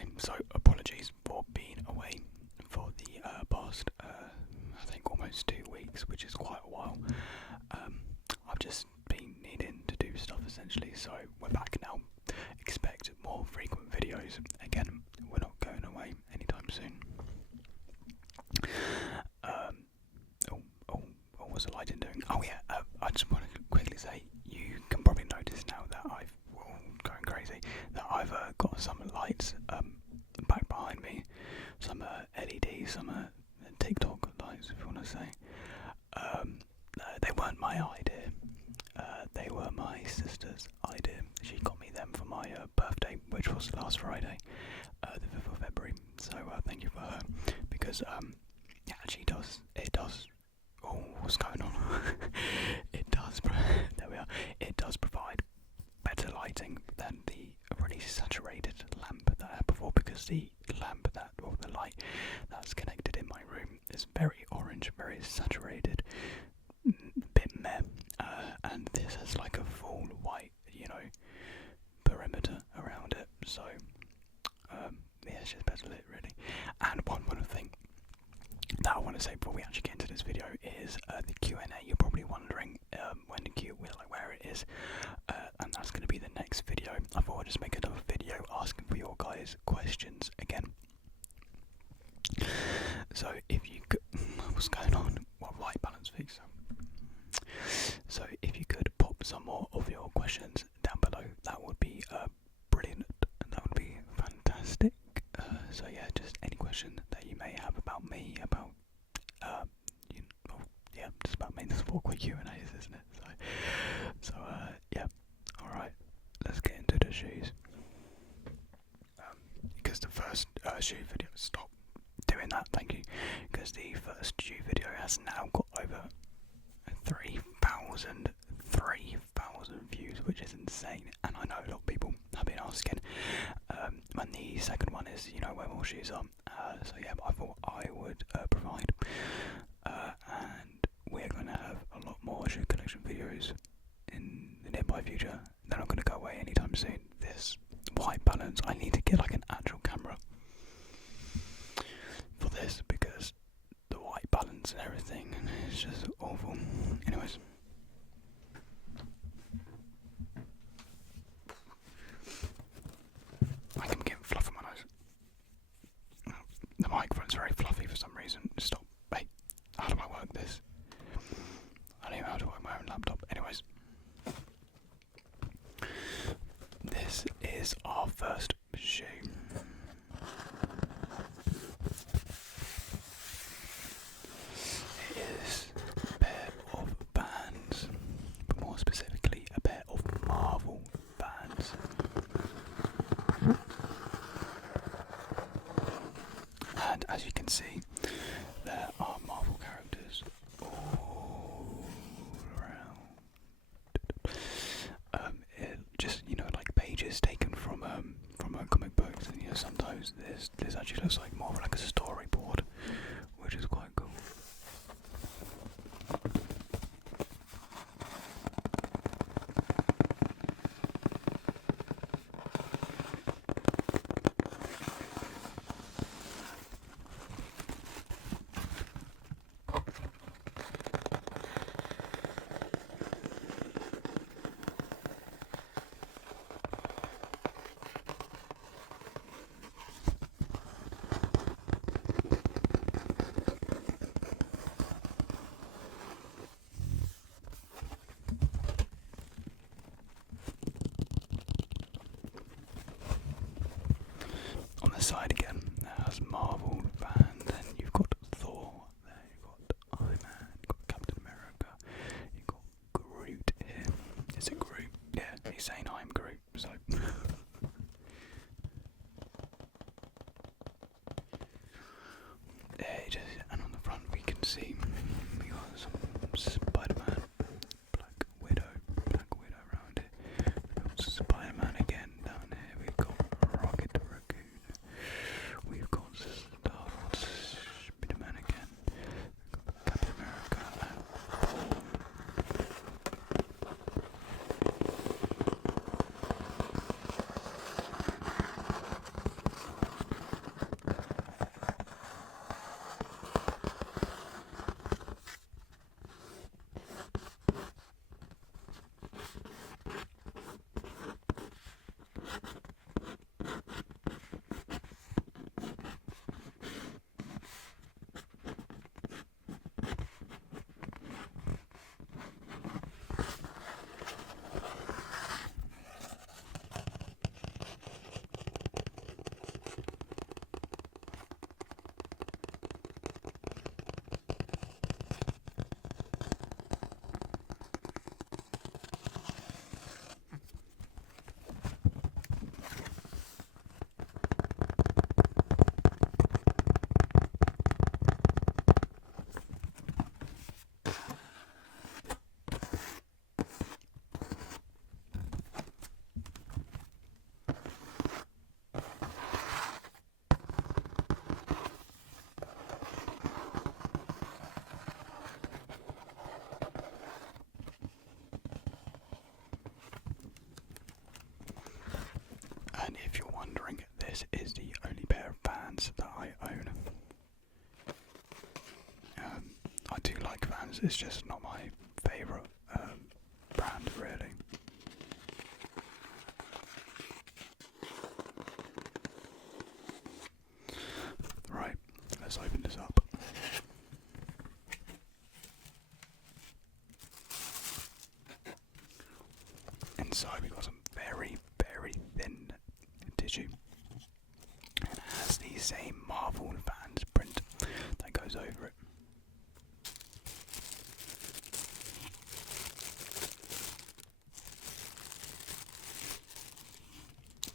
today, so apologies for being away for the past, I think almost 2 weeks, which is quite a while. I've just been needing to do stuff essentially, so we're back now. Expect more frequent videos. Again, we're not going away anytime soon. What's the lighting doing? Oh yeah, I just want to quickly say, you can probably notice now that I've going crazy, that I've got some lights back behind me, some LEDs, some TikTok lights, if you want to say. They weren't my idea. They were my sister's idea. She got me them for my birthday, which was last Friday, the 5th of February. So thank you for her, because yeah, she does. It does. Oh, what's going on? It does. There we are. It does provide better lighting than the really saturated lamp that I had before, because the lamp that, or the light that's connected in my room, is very orange, very saturated, bit meh, and this has like a full white, perimeter around it. So yeah, it's just better lit really. And one other thing that I want to say before we actually get into this video is the Q&A. You're probably wondering when the where it is, and that's going to be the next video. I thought I'd just make another video asking for your guys' questions again. So if you could, what's going on? What light balance fix? So if you could pop some more of your questions down below, that would be brilliant. That would be fantastic. So yeah, just any question that you may have about me, about yeah, just about me. That's what Q&As, isn't it? So yeah. All right, let's get into the shoes. Because the first shoe video, stop doing that, thank you. Because the first shoe video has now got over 3,000 views, which is insane. And I know a lot of people have been asking when the second one is, where more shoes are. So yeah, I thought I would provide, and we're going to have a lot more shoe collection videos in the nearby future. They're not going to go away anytime soon. This white balance, I need to get like an actual camera for this, because the white balance and everything is just awful. Anyways, I can get fluff in my nose. The microphone's very fluffy for some reason. Stop. Hey, how do I work this? I don't even know how to work my own laptop. Anyways, this is our first shoe. It is a pair of Vans, but more specifically a pair of Marvel Vans. And as you can see, there are Marvel characters all around. It just, like pages taken from comic books, and sometimes this actually looks like more like a storyboard, which is quite cool. On the side again, it has Marvel Band, then you've got Thor, there you've got Iron Man, you've got Captain America, you've got Groot here. Is it Groot? Yeah, he's saying I'm Groot, so. And on the front we can see we got some Spider-Man, Black Widow around it. We got Spider-Man again down here. We got Rocket Raccoon. if you're wondering, this is the only pair of Vans that I own. I do like Vans, it's just not my favourite brand really. Right, let's open this up. Inside we've got some very, very thin tissue. And it has the same Marvel Vans print that goes over it.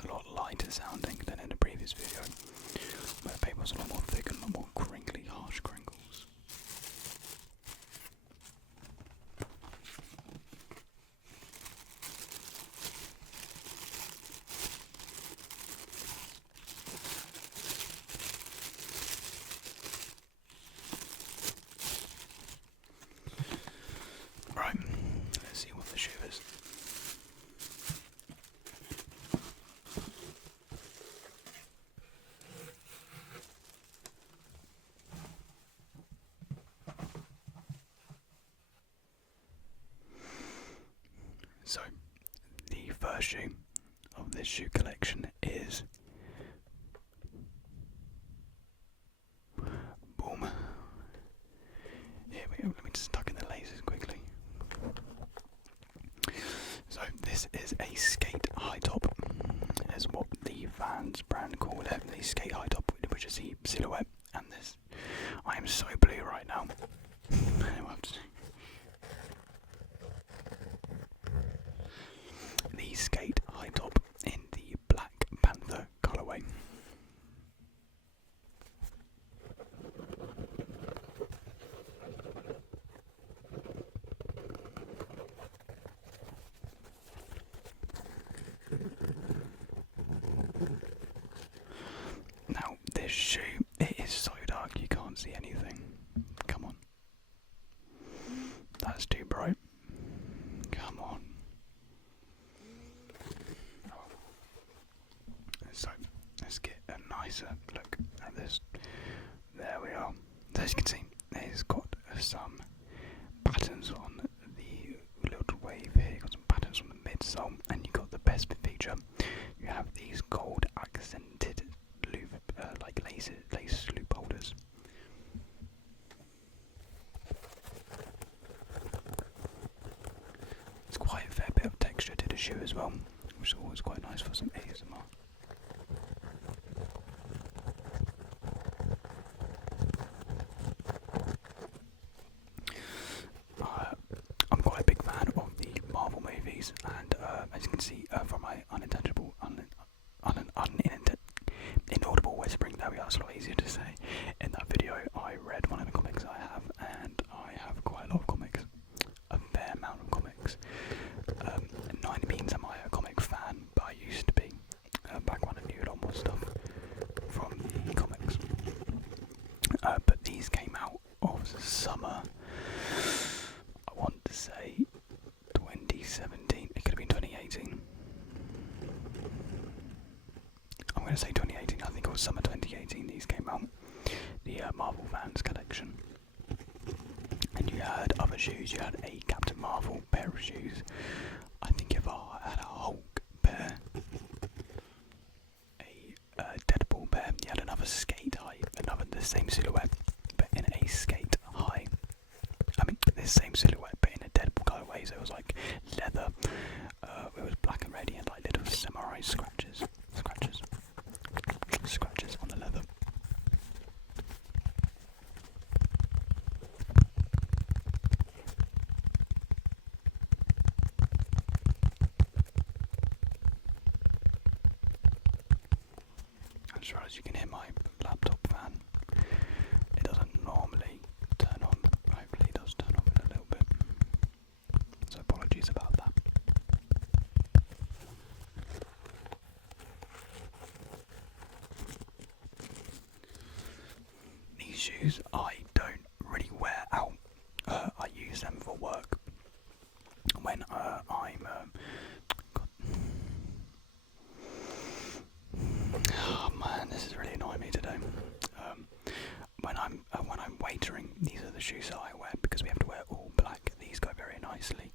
A lot lighter sounding than in the previous video, where the paper was a lot more thick and a lot more crinkly, harsh crinkles. Right, let's see what the shoe is. So, the first shoe of this shoe collection is boom. Here we go. Let me just tuck in the laces quickly. So this is a skate high top, is what the Vans brand call it. The skate high top, which is the silhouette, and this. I am so blue right now. The skate high top in the Black Panther colourway. Now this shoe, it is so dark you can't see anything. Come on. That's too bright. Come on. So, let's get a nicer look at this. There we are. So as you can see, it's got some patterns on the little wave here. You've got some patterns on the midsole, and you've got the best feature. You have these gold accented loop, like lace loop holders. It's quite a fair bit of texture to the shoe as well, which is always quite nice for some ASMR. I'm quite a big fan of the Marvel movies, and as you can see from my inaudible whispering, there we are, it's a lot easier to say. In that video I read one of the comics I have, and I have quite a lot of comics, a fair amount of comics. Neither means am I a comic fan, but I used to be, back when I knew a lot more stuff from the comics. But these came out of summer, I want to say 2017, it could have been 2018. I'm going to say 2018, I think it was summer 2018 these came out, the Marvel Vans collection. And you had other shoes, you had a Captain Marvel pair of shoes, I think if I had a Hulk pair, a Deadpool pair, you had another skate high, the same silhouette, but in a skate high. I mean, this same silhouette, but in a Deadpool colorway, so it was like leather, it was black and red, and like little samurai scratches on the leather. As far as you can hear my laptop fan, it doesn't normally turn on, hopefully it does turn off in a little bit, so apologies about that. These shoes I don't really wear out, I use them for work when I'm catering. These are the shoes that I wear because we have to wear all black. These go very nicely.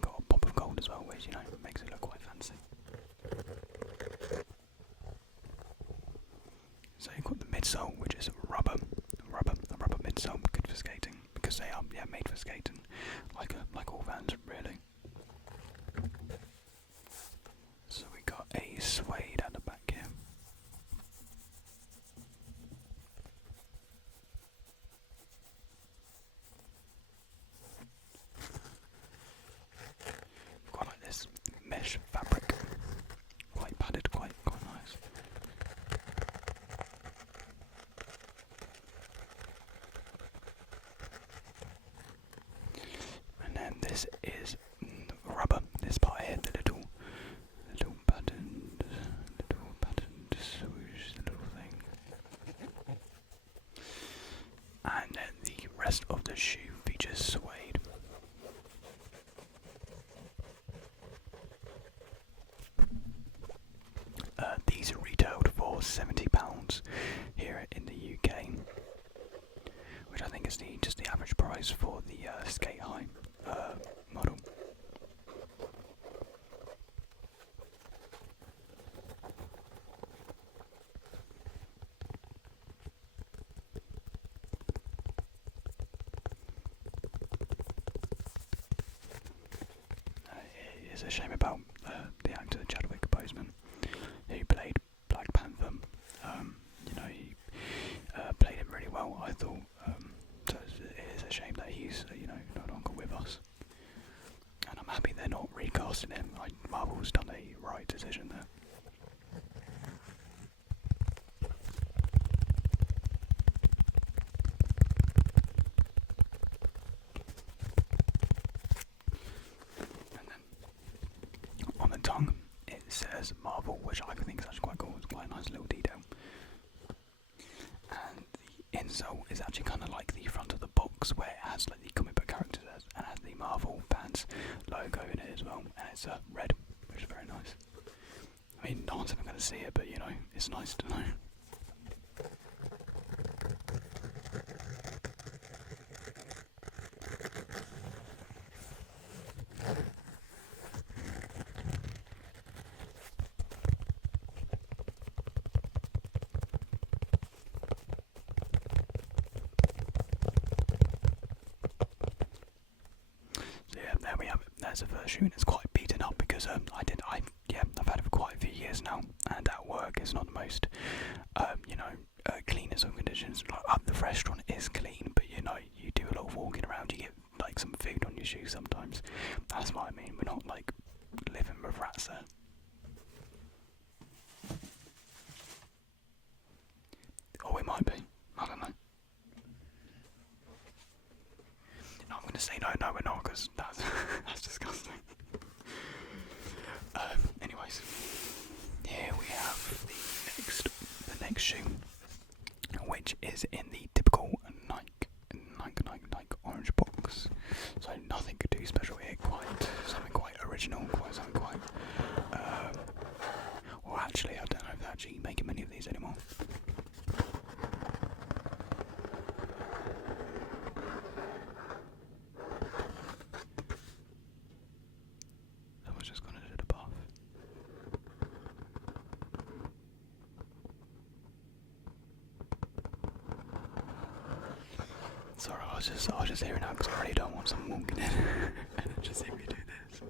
Got a pop of gold as well, which makes it look quite fancy. So you've got the midsole, which is rubber midsole, good for skating because they are made for skating, like all Vans really. So we got a suede at the back here. Quite like this mesh fabric, quite padded, quite nice. And then this is rubber. This part here, the little patterned swoosh, the little thing. And then the rest of the shoe features suede. These retailed for £70 here in the UK, which I think is just the average price for the skate high model. It is a shame about the actor Chadwick Boseman, who played Black Panther. He played him really well, I thought. So it is a shame that he's no longer with us. And I'm happy they're not recasting him. Marvel's done a right decision there. And then on the tongue it says Marvel, which I think is actually quite cool. It's quite a nice little detail. And the insole is actually kind of like the front of the box, where it has like the comic book characters and has the Marvel Vans logo in it as well. And it's red, which is very nice. I mean, no one's ever going to see it, but it's nice to know. So yeah, there we have it. There's the first shoe, and it's quite beaten up because I've had it for quite a few years now, and at work it's not the most cleanest of conditions. Like, the restaurant is clean, but you do a lot of walking around, you get like some food on your shoes sometimes. That's what I mean. We're not like living with rats there. Or we might be. I don't know. No, I'm going to say no, we're not, because that's disgusting. Anyways, here we have the next shoe, which is in the typical Nike orange box. So nothing too special here, something quite original, something quite. Or actually, I don't know if they're actually making many of these anymore. I was just gonna do the bath. Sorry, I was just hearing out because I really don't want someone walking in and just see me do this.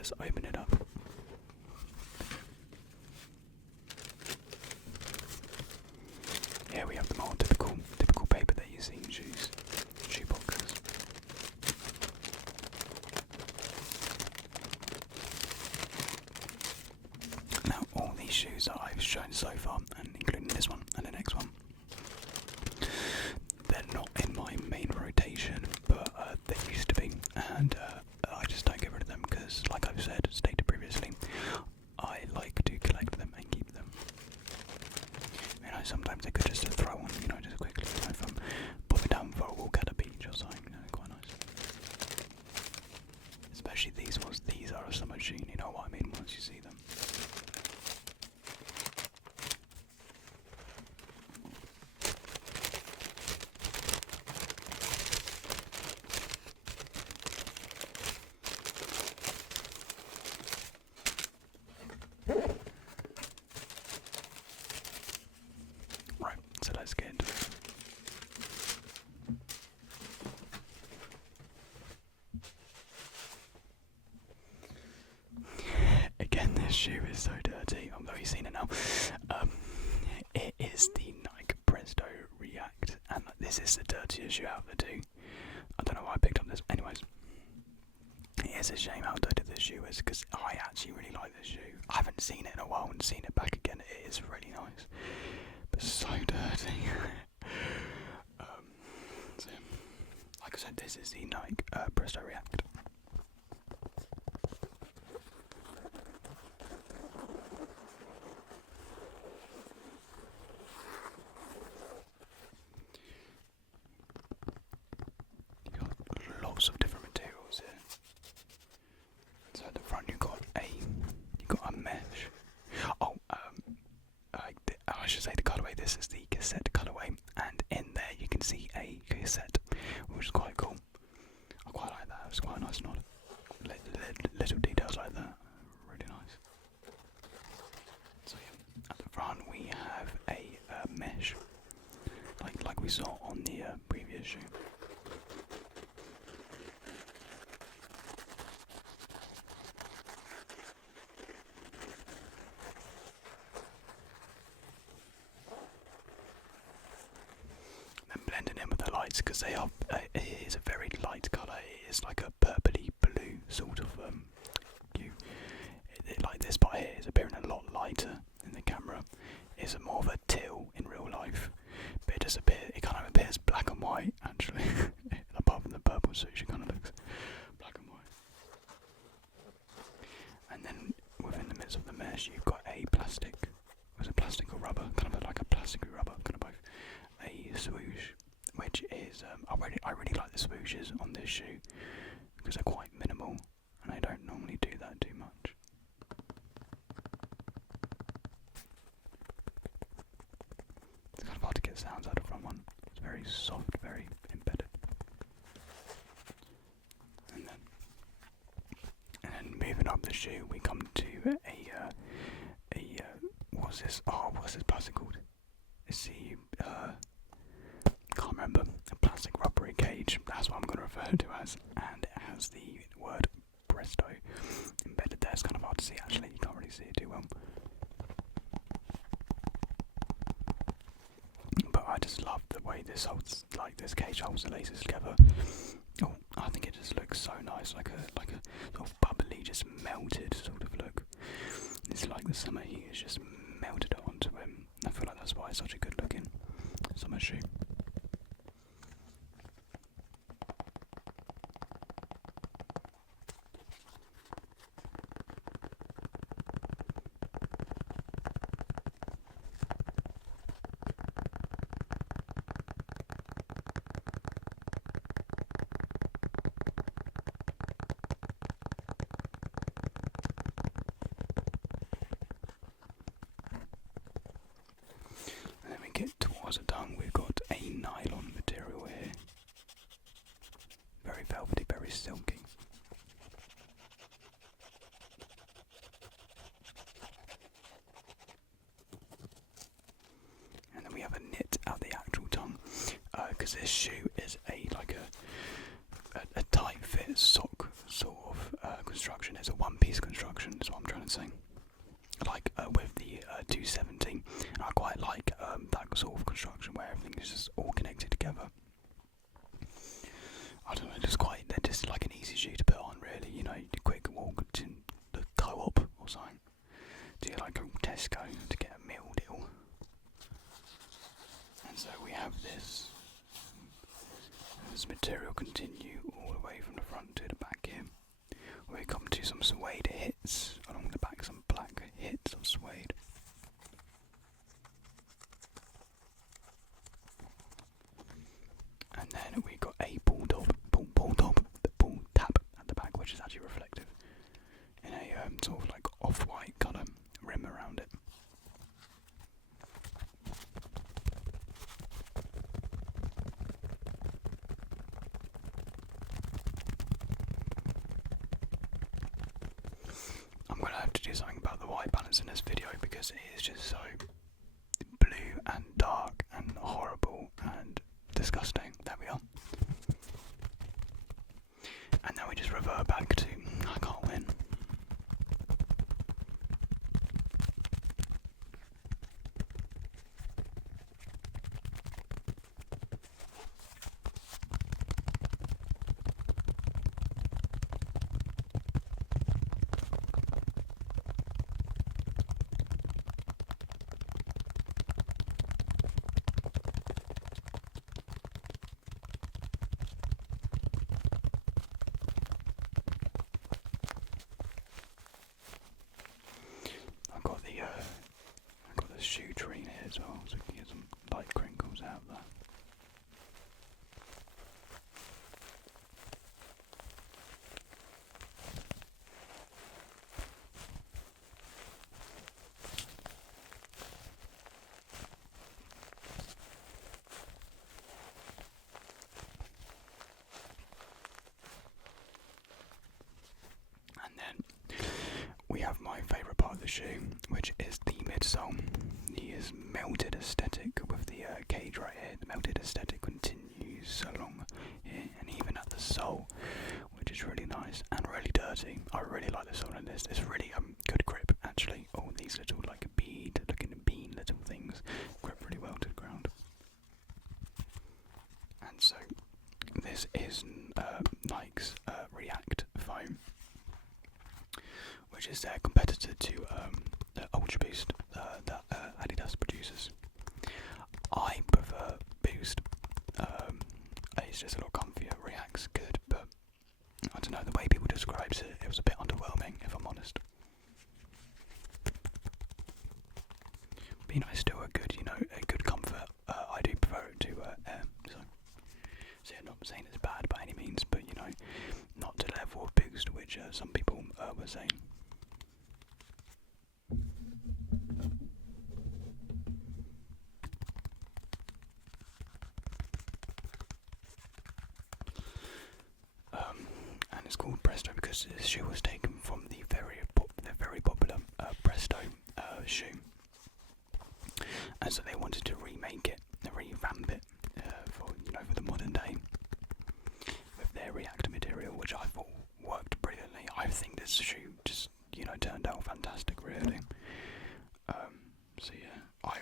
let's open it up. Here we have the more typical paper that you see in shoes, shoe boxes. Now all these shoes that I've shown so far, and including this one and the next one, they're not in my main rotation, but they used to be, and I just don't get rid of them because, like I've stated previously, I like to collect them and keep them. You know, sometimes I could just throw on, you know, just quickly, you know, if I'm putting down for a walk at a beach or something, you know, quite nice. Especially these ones, these are a summer sheen, you know what I mean, once you see them. Right, so let's get into it. Again, this shoe is so dirty, although you've seen it now. It is the Nike Presto React, and this is the dirtiest shoe out of the two. I don't know why I picked up this. Anyways, it is a shame how dirty this shoe is, because I actually really like this shoe. I haven't seen it in a while and seen it back again. It is really nice, but so dirty. So, like I said, this is the Nike Presto React. You've got lots of different materials here. So at the front you've got a mesh. Oh, I should say the colourway. This is the cassette colourway, and in there you can see a cassette, which is quite cool. I quite like that. It's quite a nice nod. Little details like that, really nice. So yeah, at the front we have a mesh, like we saw on the previous shoe. And blending in with the lights, because they are, it is a very light colour. It is like a purpley blue sort of hue. Like this part here is appearing a lot lighter in the camera. It's more of a teal in real life, but it kind of appears black and white actually. Apart from the purple suit, it kind of looks black and white. And then within the midst of the mesh, you've got a plastic. Was it plastic or rubber? Kind of like a plastic rubber, kind of both. A swoosh, which is I really like the swooshes on this shoe because they're quite minimal, and I don't normally do that too much. It's kind of hard to get sounds out of front one. It's very soft, very embedded. And then moving up the shoe, we come to what's this? Oh, what's this plastic called? It's the can't remember. A plastic rubbery cage. That's what I'm going to refer to as, and it has the word Presto embedded there. It's kind of hard to see actually. You can't really see it too well. But I just love the way this holds, like this cage holds the laces together. Oh, I think it just looks so nice, like a sort of bubbly, just melted sort of look. It's like the summer heat has just melted it onto him. I feel like that's why it's such a good looking summer shoe. Get towards the tongue, we've got a nylon material here. Very velvety, very silky. And then we have a knit out the actual tongue, because this shoe is a tight fit sock sort of, because construction. It's a one-piece construction, is what I'm trying to say. Like with the 270, I quite like that sort of construction where everything is just all connected together. I don't know, they're just like an easy shoe to put on, really. You know, you quick walk to the co-op or something. Do like a Tesco to get a meal deal. And so we have this material continue all the way from the front to the back here. We come to some suede hits along the back, some black hits of suede. And then we got a pull tab at the back, which is actually reflective in a sort of like off-white colour rim around it. I'm going to have to do something about the white balance in this video because it is just so blue and dark and horrible and disgusting. There we are. And then we just revert back to I can't win. I've got the shoe tree here as well, so you can get some light crinkles out there. And then we have my favourite part of the shoe, which is the midsole. He is melted aesthetic with the cage right here. The melted aesthetic continues along here and even at the sole, which is really nice and really dirty. I really like the sole in this. It's really good grip actually. All these little like bean little things grip really well to the ground. And so this is Nike's React foam, which is their competitor to the Ultra Boost that Adidas produces. I prefer Boost. It's just a lot comfier. React's good, but I don't know, the way people described it, it was a bit underwhelming, if I'm honest. But you know, it's still a good comfort. I do prefer it to Air. So I'm not saying it's bad by any means, but you know, not to the level of Boost, which some people were saying. And it's called Presto because this shoe was taken from the very popular Presto shoe, and so they wanted to remake it, revamp it for the modern day with their React material, which I thought worked brilliantly. I think this shoe just turned out fantastic, really. So yeah, I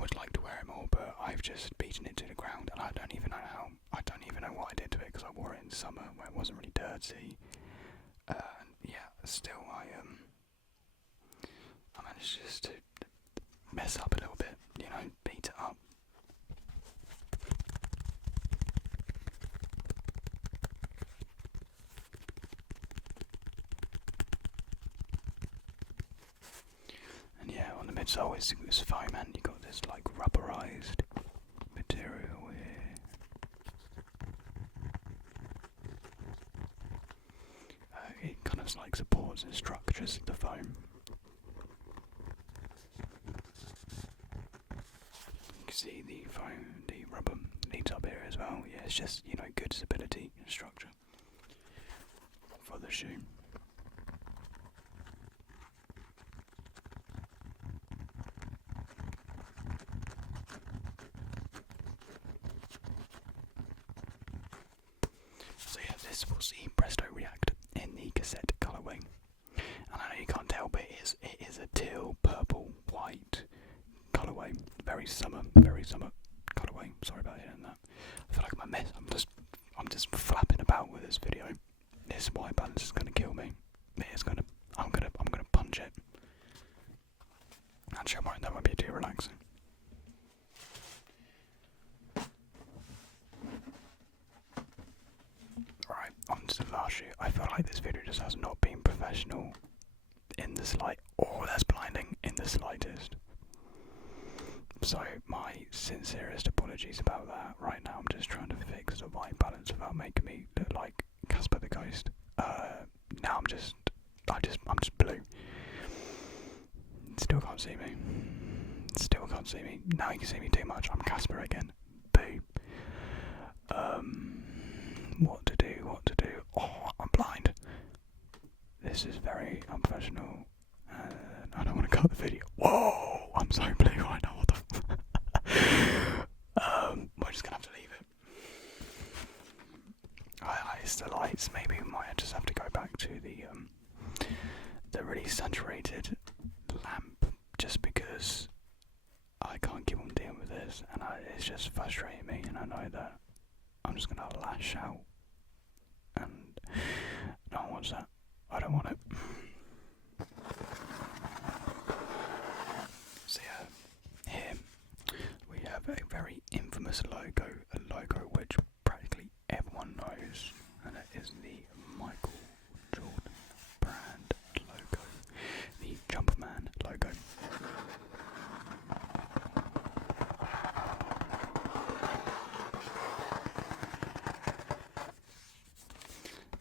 would like to wear it more, but I've just beaten it to the ground, and I don't even know what I did to it because I wore it in summer where it wasn't really dirty. Yeah, still I managed just to mess up a little bit, beat it up. And yeah, on the midsole it's foam, and you got this like rubberized material here. It kind of like supports and structures the foam. You can see the foam, the rubber leads up here as well. Yeah, it's just good stability and structure for the shoe. So yeah, this was the Presto React in the cassette colourway. And I know you can't tell, but it is a teal, purple, white colourway. Very summer colourway. Sorry about hearing that. I feel like I'm a mess. I'm just flapping about with this video. This white balance is gonna kill me. I'm gonna punch it. Actually, that might be too relaxing. Right, on to the last shoot. I feel like this video just has not been professional in the slight. Oh, that's blinding in the slightest. So my sincerest apologies about that. Right now, I'm just trying to fix the white balance without making me look like Casper the Ghost. Now I'm just blue. Still can't see me. Still can't see me. Now you can see me too much. I'm Casper again. Boo. What to do? What to do? Oh, I'm blind. This is very unprofessional. I don't want to cut the video. Whoa! I'm so blue right now. What the? We're just gonna have to leave it. It's the lights. Maybe we might just have to go back to the really saturated lamp, just because I can't keep on dealing with this, and it's just frustrating me. And I know that I'm just gonna lash out, and no one wants that. I don't want it. So yeah, here we have a very infamous logo, a logo which practically everyone knows, and it is the Michael Jordan brand logo, the Jumpman logo.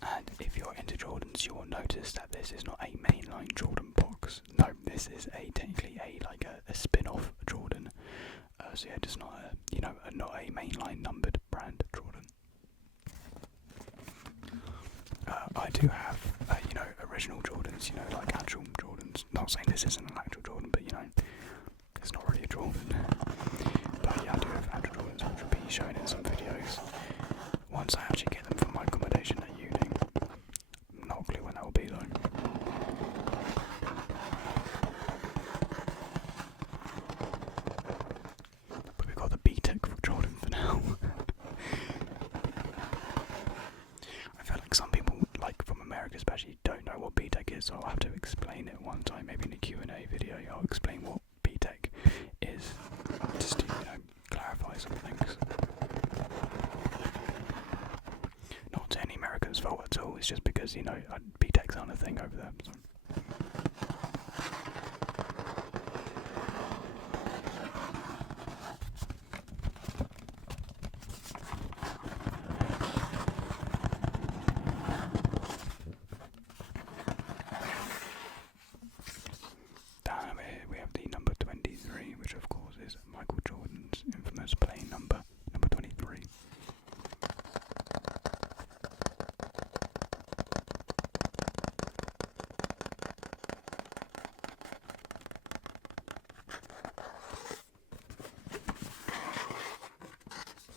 And if you're into Jordans, you will notice that this is not a mainline Jordan box. No, this is technically a spin-off Jordan. So yeah, just not a mainline numbered brand Jordan. I do have original Jordans, like actual Jordans. Not saying this isn't an actual Jordan, but it's not really a Jordan. But yeah, I do have actual Jordans, which will be shown in some videos once I actually get them from my accommodation at uni. Not a clue when that will be though. But we've got the B-Tech for Jordan for now. I feel like some people, like from America especially, don't know what B-Tech is, so I'll have to explain it one time, maybe in a Q&A video. I'll explain what B-Tech is, just to clarify some things. Not any Americans' fault at all, it's just because, B-Techs aren't a thing over there. So. Down here we have the number 23, which of course is Michael Jordan's infamous playing number 23.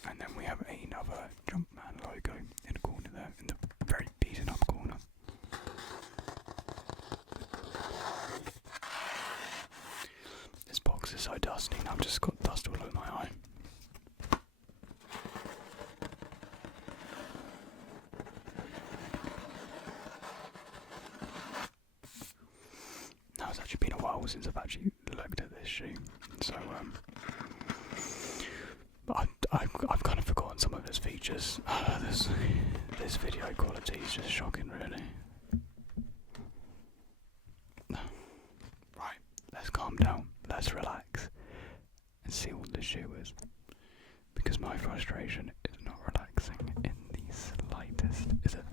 And then we have another Jumpman logo in the corner there, in the very beaten up corner. This box is so dusty, now I've just got dust all over my eye. Now it's actually been a while since I've actually looked at this shoe, so but I've kind of forgotten some of its features. This video quality is just shocking, really. Right, let's calm down, let's relax, and see what the shoe is. Because my frustration is not relaxing in the slightest, is it?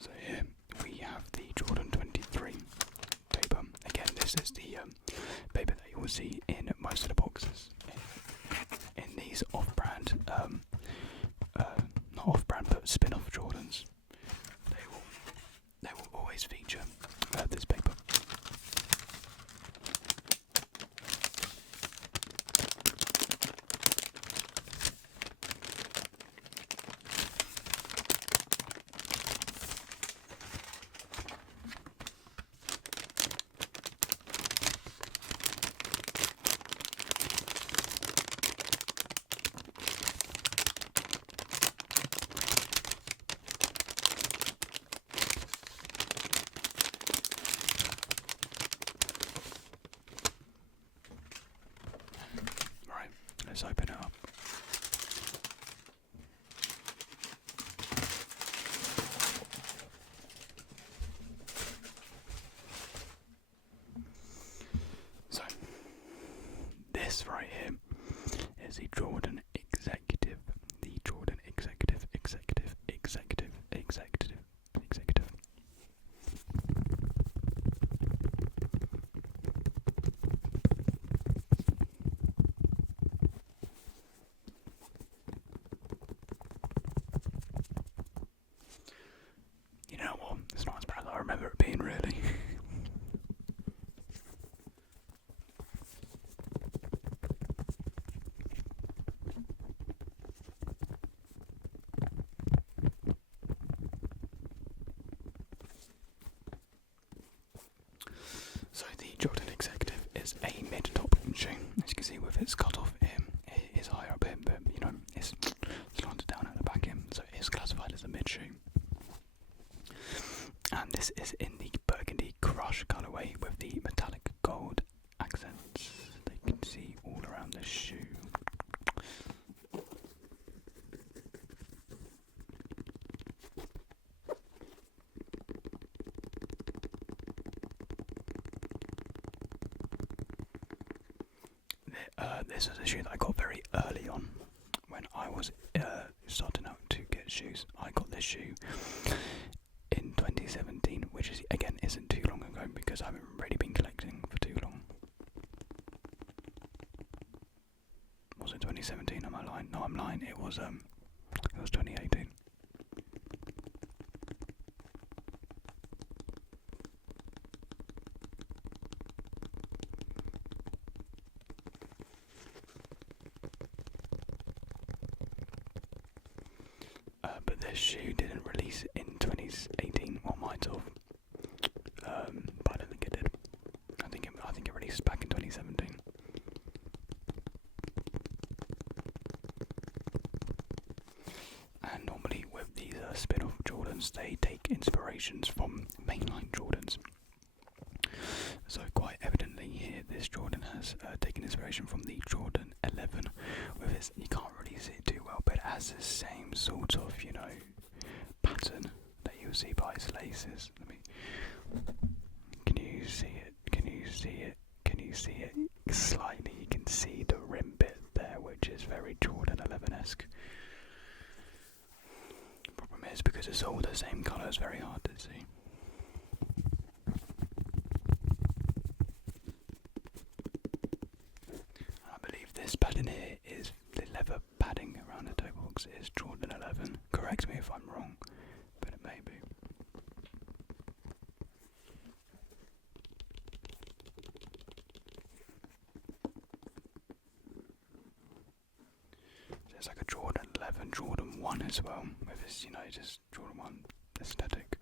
So here we have the Jordan 23 paper. Again, this is the paper that you will see in most of the boxes. In these off-brand, not off-brand, but spin-off Jordans, they will always feature this paper. let's open it up. So, this right here is the Jordan Executive. The Jordan Executive. You know what? It's not as bad as I remember it being, really. So the Jordan Executive is a mid-top shoe. As you can see with its cut-off here, it is higher up here, but you know, it's slanted down at the back here, so it is classified as a mid-shoe. And this is in the burgundy crush colourway with the metallic gold accents that you can see all around the shoe. This is a shoe that I got very early on when I was starting out to get shoes. I got this shoe in 2017, which is again isn't too long ago because I haven't really been collecting for too long. Was it 2017? Am I lying? No, I'm lying. It was 2018. But this shoe didn't release in 2018, or might have, but I don't think it did. I think it released back in 2017. And normally with these spin-off Jordans, they take inspirations from mainline Jordans. So quite evidently here, this Jordan has taken inspiration from the Jordan 11. With its, you can't really see it too well, but it has the same sort of, you know, pattern that you'll see by its laces. Can you see it? Can you see it? Can you see it? Slightly, you can see the rim bit there, which is very Jordan 11-esque. Problem is, because it's all the same colour, it's very hard to see. This pattern here is the leather padding around the toe box is Jordan 11. Correct me if I'm wrong, but it may be. There's like a Jordan 11, Jordan 1 as well, with this, you know, just Jordan 1 aesthetic.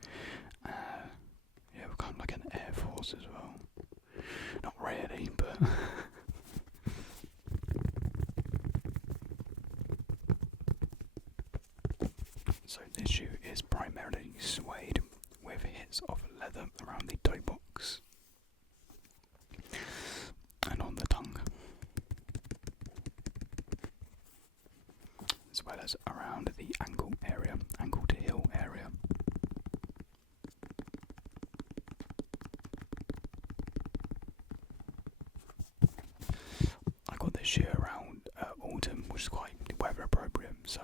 Yeah, we're kind of like an Air Force as well. Not really, but... So this shoe is primarily suede with hits of leather around the toe box and on the tongue, as well as around the ankle area, ankle to heel area. I got this shoe around autumn, which is quite weather appropriate, so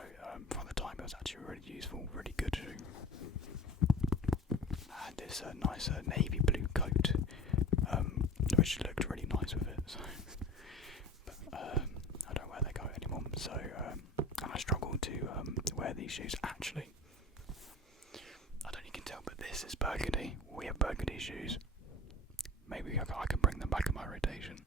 from the time it was actually really useful, really good shoe. I had this nice navy blue coat, which looked really nice with it, so. But I don't wear that coat anymore, so and I struggle to wear these shoes. Actually, I don't know if you can tell, but this is burgundy. We have burgundy shoes. Maybe I can bring them back in my rotation.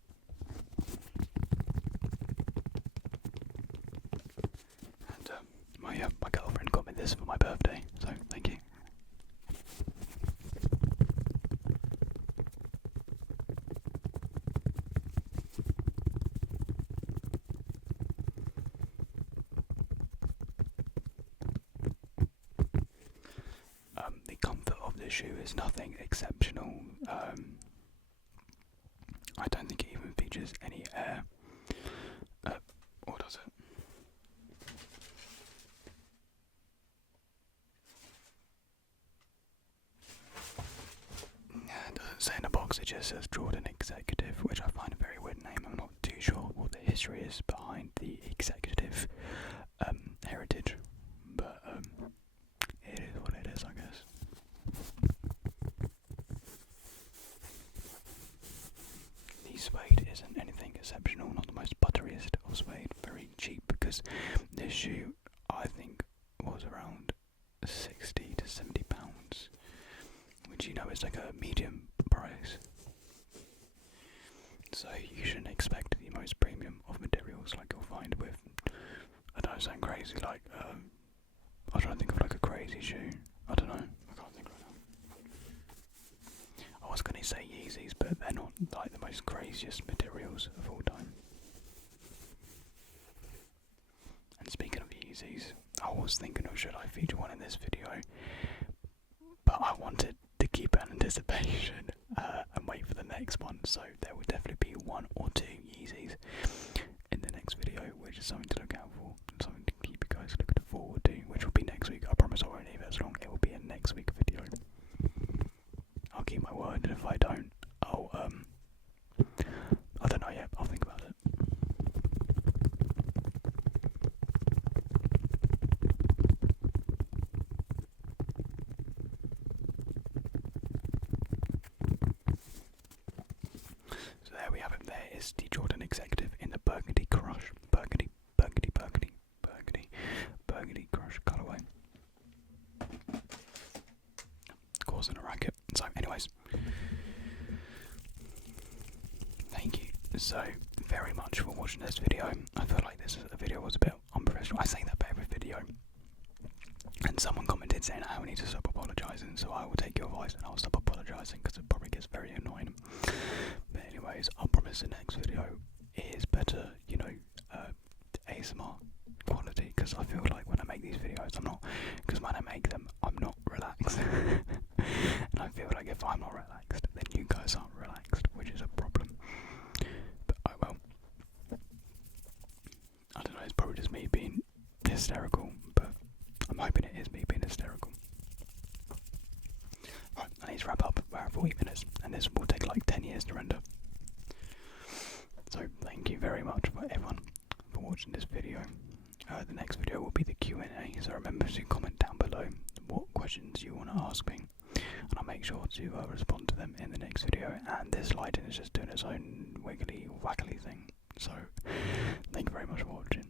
And my girlfriend got me this for my birthday, so thank you. The comfort of this shoe is nothing exceptional. I don't think it even features any air. Although suede isn't anything exceptional, not the most butteriest of suede, very cheap, because this shoe I think was around 60 to 70 pounds, which is like a medium price. So you shouldn't expect the most premium of materials like you'll find with, I don't sound crazy, like, I'm trying to think of like a crazy shoe, I don't know, I can't think right now. I was going to say Yeezys, but they're not like the most craziest materials of all time. And speaking of Yeezys, I was thinking of should I feature one in this video, but I wanted to keep anticipation and wait for the next one, so there will definitely be 1 or 2 Yeezys in the next video, which is something to look out for, and something to keep you guys looking forward to, which will be next week. I promise I won't leave it as long, it will be a next week video. I'll keep my word, and if I don't, I don't know yet, I'll think about it. So there we have it, there is the Jordan Executive in the Burgundy Crush, Burgundy Crush colourway. Causing a racket. So anyways, thank you so very much for watching this video. I feel like this video was a bit unprofessional. I say that for every video, and someone commented saying I need to stop apologising, so I will take your advice and I'll stop apologising because it probably gets very annoying. But anyways, I promise the next video is better, ASMR quality, because I feel like when I make these videos, when I make them, I'm not relaxed. And I feel like if I'm not relaxed, then you guys aren't relaxed, which is a problem. But I don't know, it's probably just me being hysterical, but I'm hoping it is me being hysterical. Right, I need to wrap up. We're at 40 minutes, and this will take like 10 years to render. So thank you very much for everyone for watching this video. The next video will be the Q&A, so remember to comment down below what questions you want to ask me, and I'll make sure to respond to them in the next video. And this lighting is just doing its own wiggly waggly thing, so thank you very much for watching.